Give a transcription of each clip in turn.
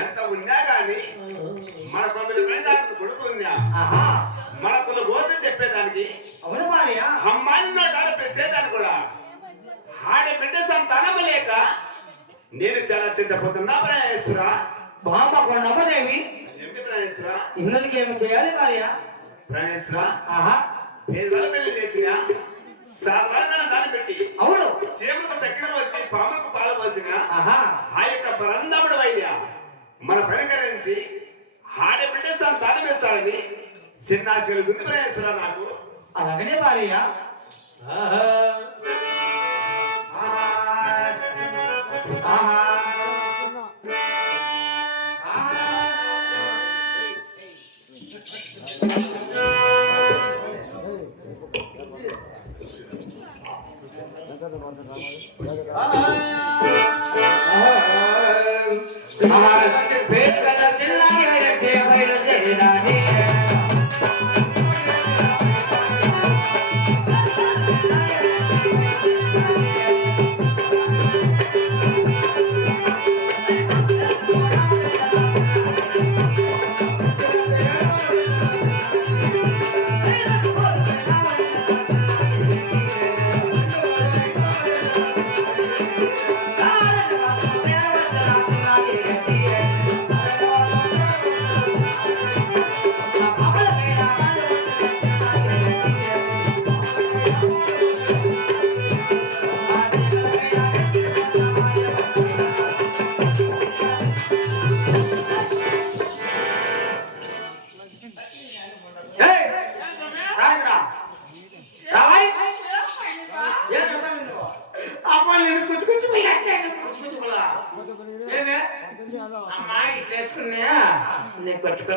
ఎంత ఉన్నా గాని మన కొందరు ప్రజానికి కొడుకున్నా మన కొంత గోత చెప్పేదానికి అమ్మాయిని నాటాలు పెసేదాన్ని కూడా ఆడబిడ్డ సంతానం లేక నేను చాలా చింతపోతున్నా ప్రాణేశ్వర బామ్మ కొండమ్మదేవి ఏమిటి ప్రాణేశ్వర ఇళ్ళకి ఏమి చేయాలి భార్య ప్రాణేశ్వర పేదల పెళ్లి చేసిన సాధారణ దాన్ని పెట్టి అవును సేమకు చక్కెర పోసి పాముకు పాలు పోసిన ఆ యొక్క పరందముడు వైద్య మన పనికరించి ఆడబిడ్డ సంతానం వేస్తాడని చిన్నాశలు ఉంది ప్రాణేశ్వర నాకు అలాగనే భార్య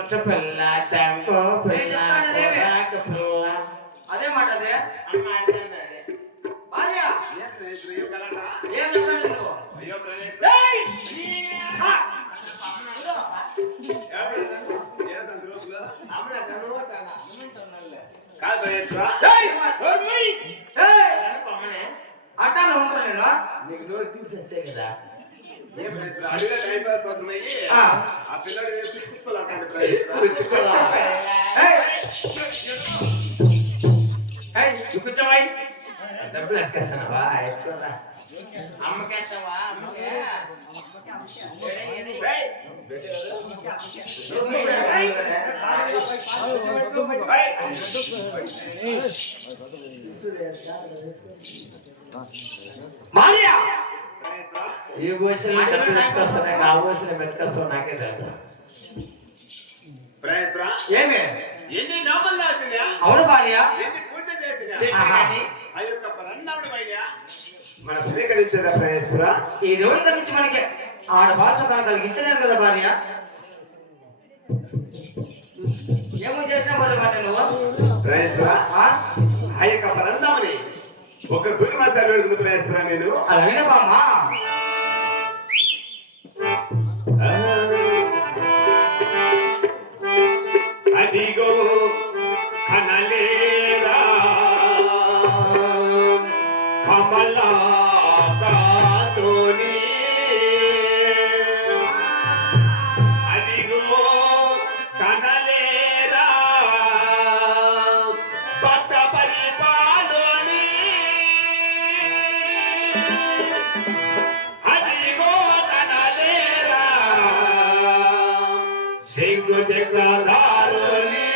కొచ్చు పిల్ల టెంపో పిల్ల పిల్ల అదే మాట అదే భార్య అట్టాను ఉంటాను నేను నీకు నోరు తీసేస్తే కదా అడిగా టైం పాస్ అవుతున్నాయి ఆ పిల్లడు కూర్చోవాయి డబ్బులు ఎక్కేస్తానవా ఎక్కువరా అమ్మకేస్తావా అమ్మకే భార్య ఈ వయసులో డబ్బులు ఎత్తుకొస్తాను ఆ వయసులో మెతుకొస్తావు నాకే తెలుసు ఏమే ఎన్ని నామలు రాసినా అవును భార్య ఎన్ని పూజ చేసినా ఆ యొక్క పరంధాముడు పైన మన స్వీకరించేదా ప్రేమేశ్వర ఈ దేవుడి గురించి మనకి ఆడ భాష తను కలిగించలేదు కదా భార్య ఏమో చేసినా భార్య నువ్వు ప్రేమేశ్వర ఆ యొక్క పరంధాముని ఒక తూరి మాసాలు పెడుతుంది ప్రేమేశ్వర నేను అలాగే బామ్మ అదిగో కనలేరా కమలాకాతోని అదిగో కనలేరా భక్త పరిపాలోని అదిగో కనలేరా శంకు చక్రధారుని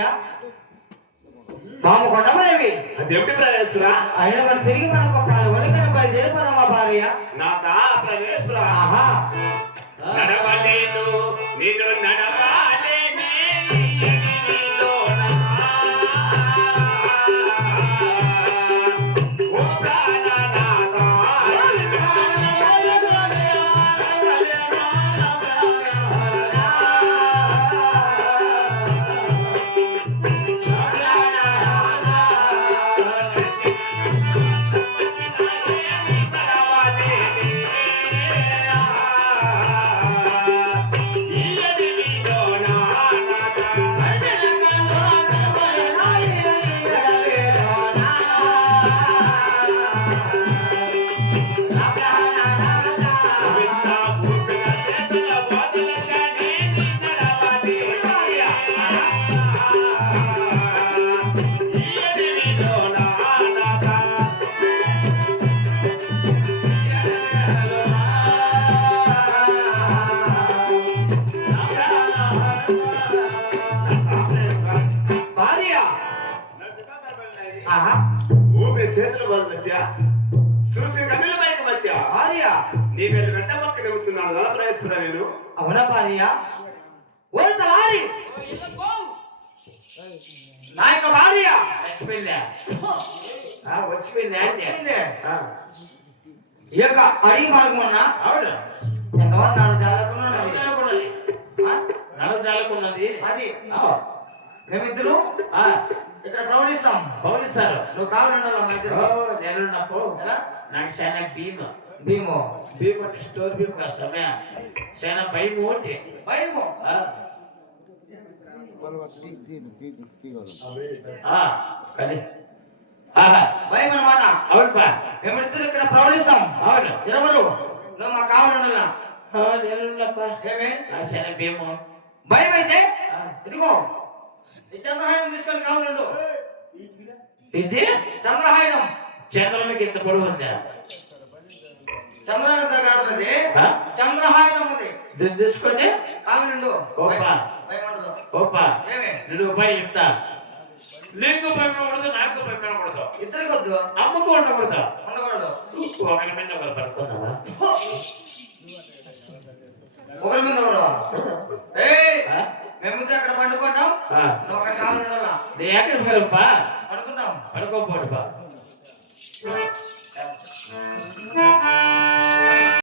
భార్య మామ కొండమేవి అదేమిటి ప్రాణేశ్వర ఆయన మరి తిరిగి మనకు పాలు వణికన బయలుదేరిపోదాం మా భార్య నాదా ప్రాణేశ్వర ఆహా నడవలేను నిన్ను నడవాలేనే నీలోనా. ఓ ప్రాణనాథా. భార్య ఆహా ఊపిరి చేతులు వదలొచ్చా చూసి కన్నుల పైకి వచ్చా భార్య నీ వెళ్ళి వెంట పక్క నిలుస్తున్నాడు ధనప్రాయేశ్వర నేను అవునా భార్య ఓ తలారి నా యొక్క భార్య చచ్చిపోయిందా వచ్చిపోయిందా అంటే ఈ యొక్క అడవి మార్గం ఉన్నా అవును ఎంతమంది నాడు జాలకున్నది నలుగు జాలకున్నది అది ఆ, మేమిద్దరు ఆ, ఇక్కడ ప్రవహిస్తాం పౌలిస్తారు నువ్వు కావాలన్నా మా ఇద్దరు నేనున్నప్పుడు ఎలా నాకు చాలా భీమ భీమో భీమ అంటే స్టోర్ భీమ కష్టమే చాలా భయం ఒకటి భయమో కానీ ఆహా భయం అన్నమాట అవును బా మేమిద్దరు ఇక్కడ ప్రవహిస్తాం అవును ఇరవరు నువ్వు మా కావాలన్నా నేనున్నప్పా ఏమే నాకు చాలా భీమ భయం అయితే ఇదిగో ఈ చంద్రహాయం తీసుకొని కావాలండు ఇది చంద్రహాయం చంద్రునికి ఇంత పొడవు ఉందా చంద్రహాయం కాదు అది ఆ? చంద్రహాయం అది దీన్ని తీసుకొని కావాలండు ఓపా భయం ఉండదు ఓపా ఏమే నేను ఉపాయం చెప్తా నీకు భయపడకూడదు నాకు భయపడకూడదు ఇద్దరికి వద్దు అమ్మకు ఉండకూడదు ఉండకూడదు ఒకరి మీద ఒకరు పడుకున్నావా ఒకరి మీద ఒకరు ఏయ్ ఆ? మేమిద్దరు అక్కడ పండుకుంటాం ఆ. నువ్వు అక్కడ కావాలన్నా నీ ఎక్కడికి వెళ్ళప్పా